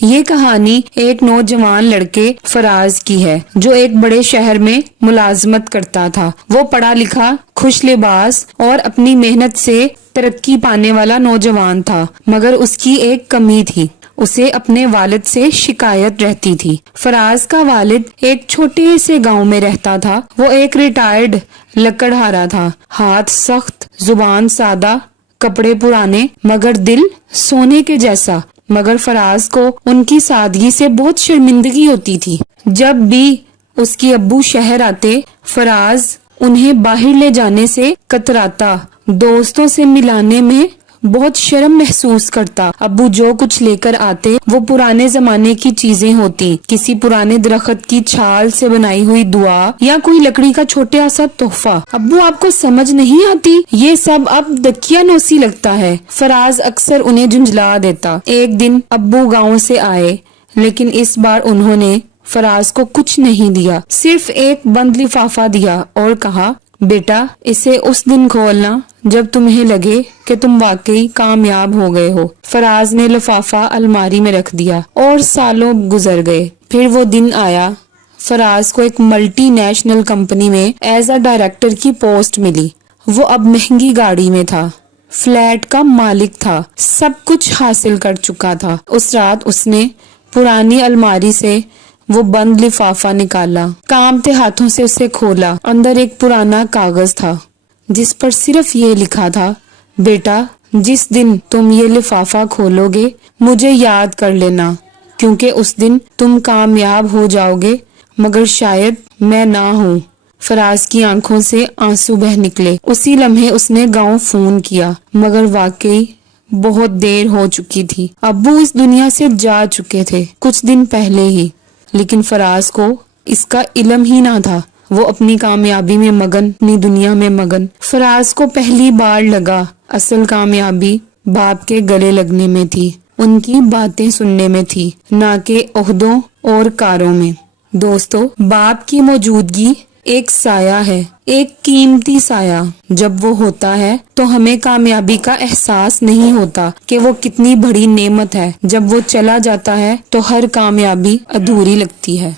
یہ کہانی ایک نوجوان لڑکے فراز کی ہے جو ایک بڑے شہر میں ملازمت کرتا تھا۔ وہ پڑھا لکھا، خوش لباس اور اپنی محنت سے ترقی پانے والا نوجوان تھا، مگر اس کی ایک کمی تھی، اسے اپنے والد سے شکایت رہتی تھی۔ فراز کا والد ایک چھوٹے سے گاؤں میں رہتا تھا۔ وہ ایک ریٹائرڈ لکڑہارا تھا، ہاتھ سخت، زبان سادہ، کپڑے پرانے مگر دل سونے کے جیسا۔ مگر فراز کو ان کی سادگی سے بہت شرمندگی ہوتی تھی۔ جب بھی اس کے ابو شہر آتے، فراز انہیں باہر لے جانے سے کتراتا، دوستوں سے ملانے میں بہت شرم محسوس کرتا۔ ابو جو کچھ لے کر آتے وہ پرانے زمانے کی چیزیں ہوتی، کسی پرانے درخت کی چھال سے بنائی ہوئی دعا یا کوئی لکڑی کا چھوٹا سا تحفہ۔ ابو آپ کو سمجھ نہیں آتی، یہ سب اب دکیانوسی لگتا ہے، فراز اکثر انہیں جھنجھلا دیتا۔ ایک دن ابو گاؤں سے آئے، لیکن اس بار انہوں نے فراز کو کچھ نہیں دیا، صرف ایک بند لفافہ دیا اور کہا، بیٹا اسے اس دن کھولنا جب تمہیں لگے کہ تم واقعی کامیاب ہو گئے ہو۔ فراز نے لفافہ الماری میں رکھ دیا اور سالوں گزر گئے۔ پھر وہ دن آیا، فراز کو ایک ملٹی نیشنل کمپنی میں ایز اے ڈائریکٹر کی پوسٹ ملی۔ وہ اب مہنگی گاڑی میں تھا، فلیٹ کا مالک تھا، سب کچھ حاصل کر چکا تھا۔ اس رات اس نے پرانی الماری سے وہ بند لفافہ نکالا، کانپتے ہاتھوں سے اسے کھولا۔ اندر ایک پرانا کاغذ تھا جس پر صرف یہ لکھا تھا، بیٹا جس دن تم یہ لفافہ کھولو گے مجھے یاد کر لینا، کیونکہ اس دن تم کامیاب ہو جاؤ گے، مگر شاید میں نہ ہوں۔ فراز کی آنکھوں سے آنسو بہہ نکلے۔ اسی لمحے اس نے گاؤں فون کیا، مگر واقعی بہت دیر ہو چکی تھی۔ ابو اس دنیا سے جا چکے تھے کچھ دن پہلے ہی، لیکن فراز کو اس کا علم ہی نہ تھا۔ وہ اپنی کامیابی میں مگن، اپنی دنیا میں مگن۔ فراز کو پہلی بار لگا اصل کامیابی باپ کے گلے لگنے میں تھی، ان کی باتیں سننے میں تھی، نہ کہ عہدوں اور کاروں میں۔ دوستو، باپ کی موجودگی ایک سایہ ہے، ایک قیمتی سایہ۔ جب وہ ہوتا ہے تو ہمیں کامیابی کا احساس نہیں ہوتا کہ وہ کتنی بڑی نعمت ہے۔ جب وہ چلا جاتا ہے تو ہر کامیابی ادھوری لگتی ہے۔